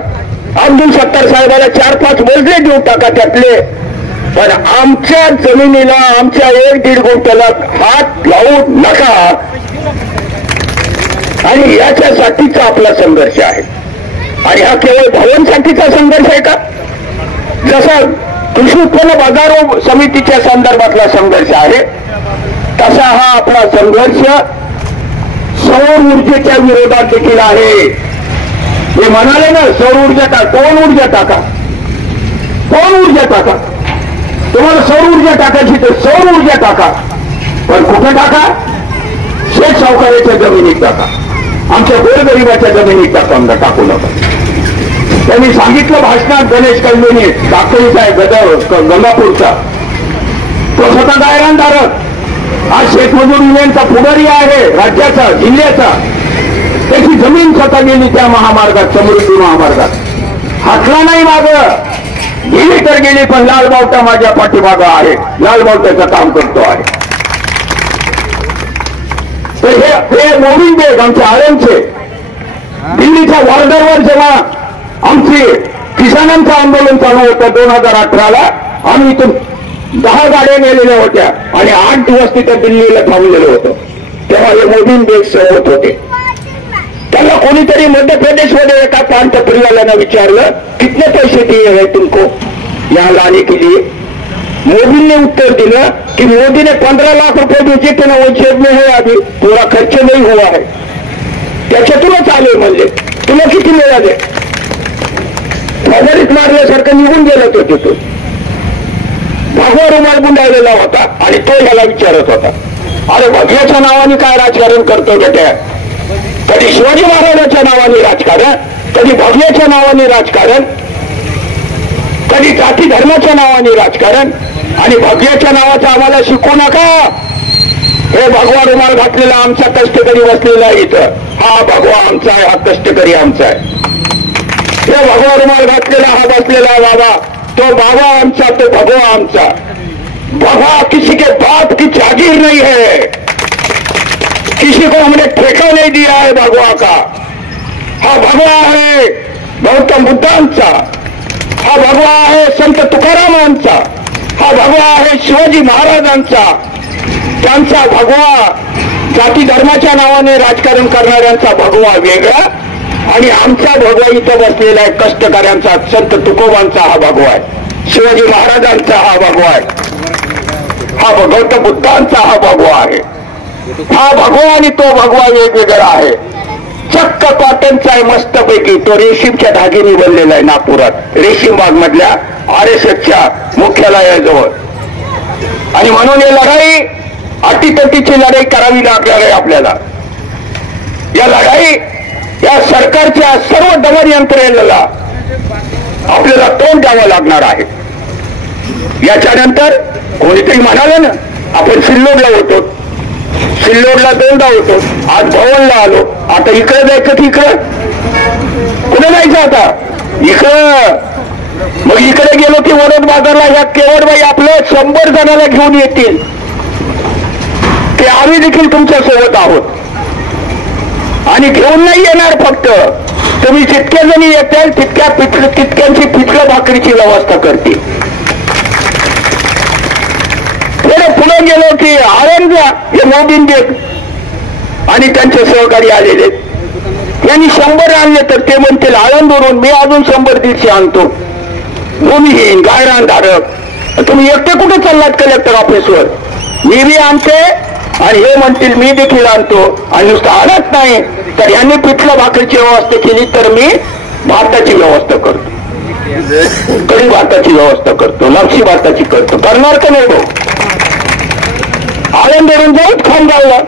अब्दुल सत्तार साहेबाला 4-5 मजले देऊ टाका त्यातले, पण आमच्या जमिनीला, आमच्या 1-1.5 गुंठ्याला हात लावू नका. आणि याच्यासाठीचा आपला संघर्ष आहे. आणि हा केवळ भवनसाठीचा संघर्ष आहे का? जसा कृषी उत्पन्न बाजार समितीच्या संदर्भातला संघर्ष आहे, तसा हा आपला संघर्ष सौर ऊर्जेच्या विरोधात देखील आहे. हे म्हणाले ना, सौर ऊर्जा टाका, पवन ऊर्जा टाका, पवन ऊर्जा टाका. तुम्हाला सौर ऊर्जा टाकायची तर सौर ऊर्जा टाका, पण कुठे टाका? शेत सावकाराच्या जमिनीत टाका, आमच्या गोरगरिबाच्या जमिनीत टाकू नका. त्यांनी सांगितलं भाषणात, गणेश कल्मेने, दाखवलीचा आहे गंगापूरचा, तो स्वतः गायरानधारक, आज शेतमजूर युनियनचा पुढारी आहे राज्याचा, जिल्ह्याचा. त्याची जमीन स्वतः गेली त्या महामार्गात, समृद्धी महामार्गात. हातला नाही मागं, गेली तर गेली, पण लालबावटा माझ्या पाठीमागं आहे, लालबावट्याचं काम करतो आहे. तर हे मोडीन बेग आमच्या आळ्यांचे, दिल्लीच्या बॉर्डरवर जेव्हा आमचे किसानांचं आंदोलन चालू होतं 2018ला, आम्ही इथून 10 गाड्या नेलेल्या होत्या आणि 8 दिवस तिथं दिल्लीला थांबलेलं होतं. तेव्हा हे मोदीन बेग सोबत होते. त्यांना कोणीतरी मध्य प्रदेशमध्ये एका प्रांत परिवारानं विचारलं, कितने पैसे दिए हैं तुमको यहाँ लाने के लिए? मोदींनी उत्तर दिलं कि मोदी ने 15 लाख रुपए भेजे थे ना, वो जेब में है अभी, पूरा खर्च नहीं हुआ है, त्याच्यातूनच आले म्हणले. तुला किती मिळाले? फवारीत मारल्यासारखं निघून गेलं तो तिथून. भगवा रुमाल गुंडाळलेला होता आणि तो याला विचारत होता, अरे भगव्याच्या नावाने काय राजकारण करतो बेट्या? कधी शिवाजी महाराजांच्या नावाने राजकारण, कधी भगव्याच्या नावाने राजकारण, कधी जाती धर्माच्या नावाने राजकारण, आणि भगव्याच्या नावाचं आम्हाला शिकू नका. हे भगवा रुमाल घातलेला आमचा कष्टकरी बसलेला आहे इथं, हा भगवा आमचा आहे, हा कष्टकरी आमचा आहे. हे भगवा रुमाल घातलेला हा बसलेला बाबा, तो बाबा आमचा, तो भगवा आमचा. भगवा किसी के बाप की जागीर नहीं है, किसी को हमने ठेका नहीं दिया है भगवा का. हा भगवा आहे गौतम बुद्धांचा, हा भगवा आहे संत तुकारामांचा, हा भगवा आहे शिवाजी महाराजांचा. त्यांचा भगवा जाती धर्माच्या नावाने राजकारण करणाऱ्यांचा भगवा वेगळा, आणि आमचा भगवा इथं बसलेला आहे कष्टकऱ्यांचा, संत तुकोबांचा हा भगवा आहे, शिवाजी महाराजांचा हा भगवा आहे, हा गौतम बुद्धांचा हा भगवा आहे. हा भगवा आणि तो भगवा वेगवेगळा आहे. चक्क कॉटनचा आहे मस्तपैकी, तो रेशीमच्या धागेने बनलेला आहे नागपुरात, रेशीम बाग मधल्या RSSच्या मुख्यालयाजवळ. आणि म्हणून ही लढाई अटीतटीची लढाई करावी लागणार आहे आपल्याला. या लढाई या सरकारच्या सर्व दमन यंत्रणेला आपल्याला तोंड द्यावं लागणार आहे. याच्यानंतर कोणीतरी म्हणालं ना, आपण सिल्लोडला होतो, सिल्लोडला 2दा होतो, आज भवनला आलो, आता इकडे जायचं की इकडं? कुठे जायचं आता? इकडं. मग इकडे गेलो की वडोद बाजारला ह्या केवडबाई आपलं 100 जणांना घेऊन येतील, ते आम्ही देखील तुमच्या सोबत आहोत. आणि घेऊन नाही येणार, फक्त तुम्ही जितक्या जणी येताल तितक्यांची पिठलं भाकरीची व्यवस्था करतील. पुढे गेलो की आळंदला हे मोदींचे आणि त्यांचे सहकारी आलेले, यांनी 100 आणले तर ते म्हणतील आळंदवरून मी अजून 100-150 आणतो. भूमिहीन गायरान धारक, तुम्ही एकटे कुठे चाललात कलेक्टर ऑफिसवर? मी बी आणते आणि हे म्हणतील मी देखील आणतो, आणि नुसतं आणत नाही तर यांनी पिठलं भाकरीची व्यवस्था केली तर मी भाताची व्यवस्था करतो, कढी भाताची व्यवस्था करतो, लापशी भाताची करतो. करणार का नाही? आळंदवरून जाऊच खामगावला,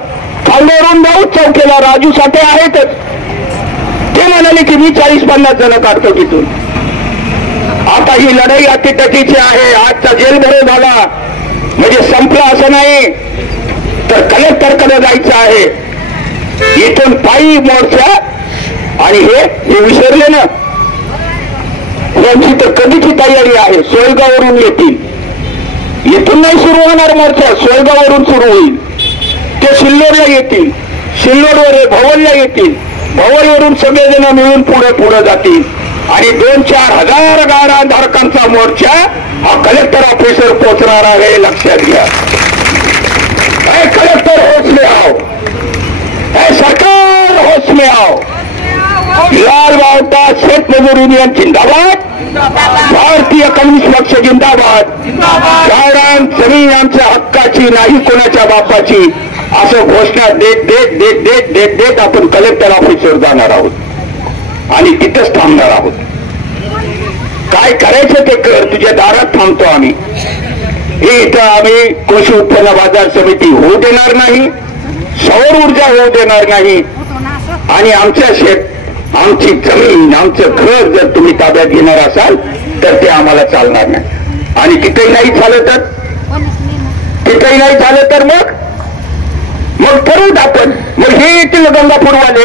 खामगावरून जाऊच चौकीला, राजू साठे आहेतच. ते म्हणाले की मी 40-50 जण काढतो तिथून. आता ही लढाई अटीतटीची आहे. आजचा जेलभरो झाला म्हणजे संपला असं नाही, तर कलेक्टरकडे जायचं आहे. इथून पायी मोर्चा, आणि हे विसरले ना, यांची तर कधीची तयारी आहे. सोयगाववरून येतील, इथून नाही सुरू होणार मोर्चा, सोयगाववरून सुरू होईल. ते सिल्लोडला येतील, सिल्लोडवर भवनला येतील, भवनवरून सगळेजण मिळून पुढे जातील, आणि 2-4 हजार गाराधारकांचा मोर्चा हा कलेक्टर ऑफिसवर पोहोचणार आहे. लक्षात घ्या. कलेक्टर होश में आओ, सरकार होश में आओ. लाल बावटा शेत मजूर युनियन जिंदाबाद, भारतीय कम्युनिस्ट पक्ष जिंदाबाद. गायरान जमीन आमच्या हक्काची नाही, कोणाच्या बापाची, असं घोषणा देत आपण कलेक्टर ऑफिसवर जाणार आहोत आणि तिथंच थांबणार आहोत. काय करायचं ते कर, तुझ्या दारात थांबतो आम्ही. हे इथं आम्ही कृषी उत्पन्न बाजार समिती होऊ देणार नाही, सौर ऊर्जा होऊ देणार नाही, आणि आमच्या आमची जमीन, आमचं घर जर तुम्ही ताब्यात घेणार असाल तर ते आम्हाला चालणार नाही. आणि तिथेही नाही झालं तर मग ठरवूत आपण. मग हे येतील गंगापूरवाले,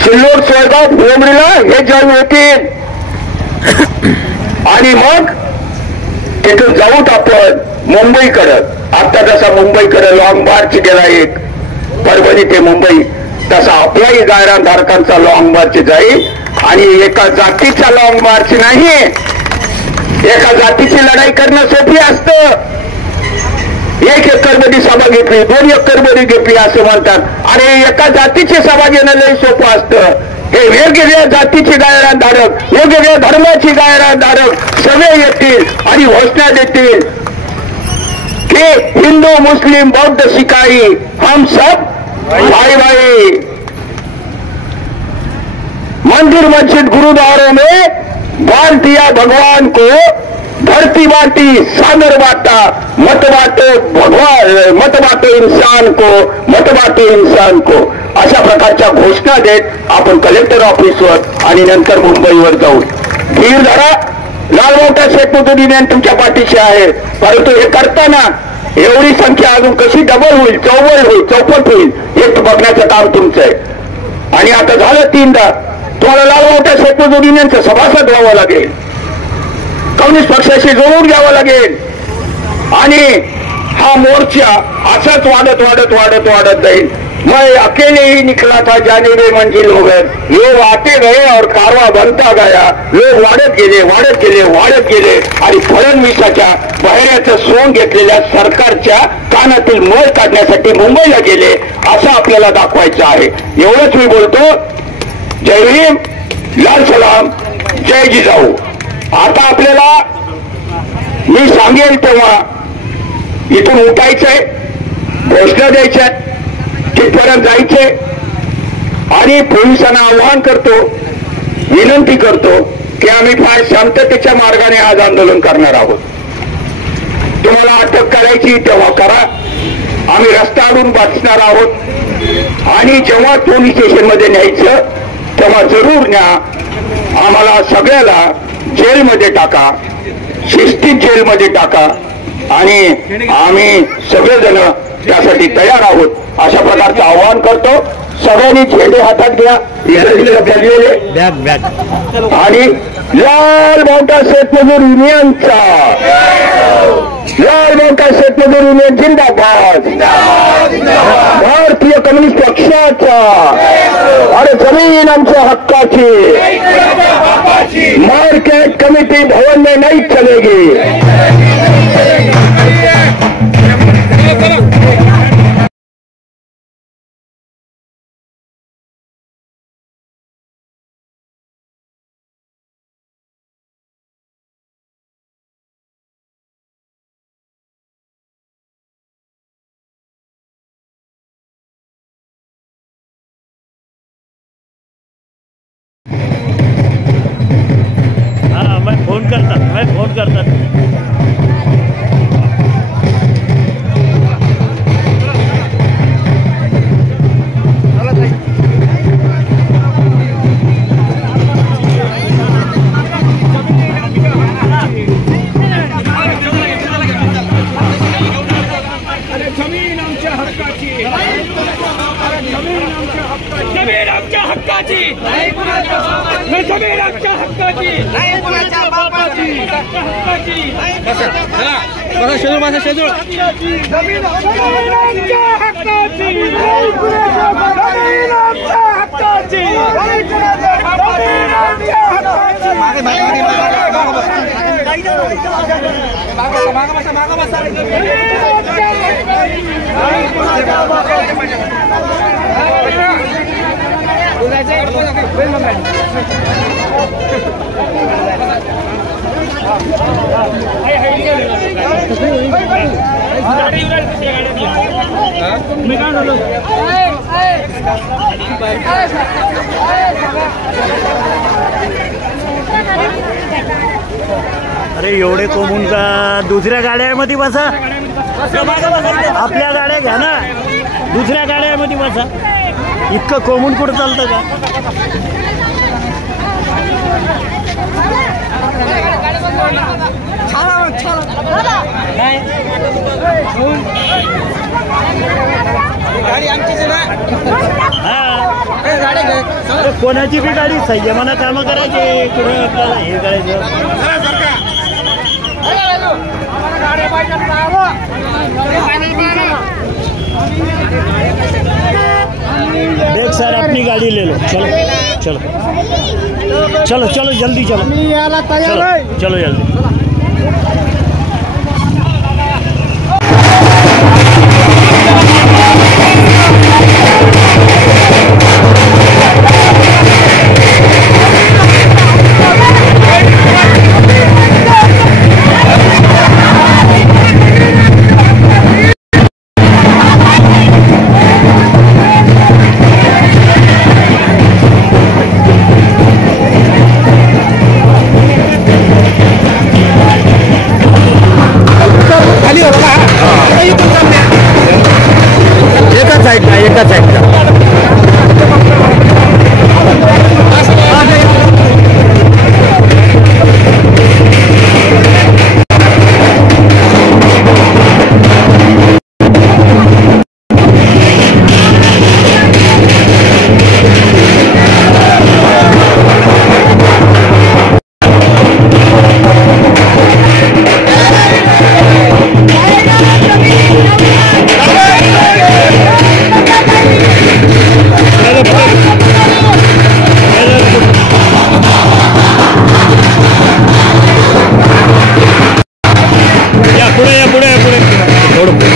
सिल्लोड, सोयगाव, भोमरीला हे जॉईन होतील, आणि मग तिथून जाऊत आपण मुंबईकडं. आता जसा मुंबईकडे लॉंग मार्च गेला एक, परभणी ते मुंबई, तसा आपलाही गायरानधारकांचा लॉंग मार्च जाईल. आणि एका जातीचा लॉंग मार्च नाही, एका जातीची लढाई करणं सोपी असतं. 1 एकरमध्ये सभा घेतली, 2 एकरमध्ये घेतली असं म्हणतात. अरे एका जातीची सभा घेणं लई सोपं असतं. हे वेगवेगळ्या जातीचे जाहिरातधारक, वेगवेगळ्या धर्माची जाहिरातधारक सगळे येतील आणि घोषणा देतील कि हिंदू मुस्लिम बौद्ध सिखाई हम सब भाई भाई। मंदिर मस्जिद गुरुद्वारों में बांट दिया भगवान को, धरती बांटी सागर बांटा, मत बांटो भगवान, मत बांटो इंसान को, मत बांटो इंसान को, अशा प्रकारच्या घोषणा देत आपण कलेक्टर ऑफिसवर आणि नंतर मुंबईवर जाऊ। धीर धरा, लालबावटा शेखमुद्दीन यांनी तुमच्या पाठीशी आहे, परंतु हे करताना एवढी संख्या अजून कशी डबल होईल, चौपट होईल हे बघण्याचं काम तुमचं आहे। आणि आता झालं 3दा, तुम्हाला लालबावटा शेखमुद्दीन यांचं सभासद व्हावं लागेल, कम्युनिस्ट पक्षाशी जोडून घ्यावं लागेल आणि हा मोर्चा असाच वाढत वाढत वाढत वाढत जाईल। मैं अकेले ही निकला था जाने में मंजिल हो गए, लोग आते गए और कारवा बनता गया, लोग वाढत गेले वाढत गेले वाढत गेले आणि फडणवीसाच्या बहिऱ्याचं सोंग घेतलेल्या सरकारच्या कानातील मळ काढण्यासाठी मुंबईला गेले असं आपल्याला दाखवायचं आहे। एवढंच मी बोलतो। जय भीम, लाल सलाम, जय जिजाऊ। आता आपल्याला मी सांगेल तेव्हा इथून उठायचंय, घोषणा द्यायच्या, तिथपर्यंत जायचे आणि पोलिसांना आवाहन करतो, विनंती करतो की आम्ही फार शांततेच्या मार्गाने आज आंदोलन करणार आहोत। तुम्हाला अटक करायची तेव्हा करा, आम्ही रस्ता अडून वाचणार आहोत आणि जेव्हा पोलीस स्टेशनमध्ये न्यायचं तेव्हा जरूर न्या, आम्हाला सगळ्याला जेलमध्ये टाका, शिस्तीत जेलमध्ये टाका आणि आम्ही सगळेजण त्यासाठी तयार आहोत अशा प्रकारचं आवाहन करतो। सगळ्यांनी झेंडे हातात घ्या, आणि लालबावटा शेतमजूर युनियनचा, लालबावटा शेतमजूर युनियन जिंदाबाद, भारतीय कम्युनिस्ट पक्षाचा, अरे जमीन आमच्या हक्काची, मार्केट कमिटी भवन में नहीं चलेगी। मैं फोन करता जमीन आमच्या हक्काची, जमीन आमच्या हक्काची, जमीन आमच्या हक्काची, नाही कुणाच्या बापाची, हक्काची, बसा शेजूळ, बसा शेजूळ, जमीन आमच्या हक्काची, जमीन आमच्या हक्काची, जमीन आमच्या हक्काची, मागे मागे मागे बसा, मागे बसा, अरे एवढे कोमून का दुसऱ्या गाड्यामध्ये बसा, आपल्या गाड्या घ्या ना, दुसऱ्या गाड्यामध्ये बसा, इतकं कोमून कुठं चालतं का? कोणाची बी गाडी संयमानं कामं करायचे, कुठे आपल्याला हे करायचं। देख सर अपनी गाड़ी ले लो, चलो चलो चलो चलो जल्दी चलो, चलो चलो जल्दी। थोडं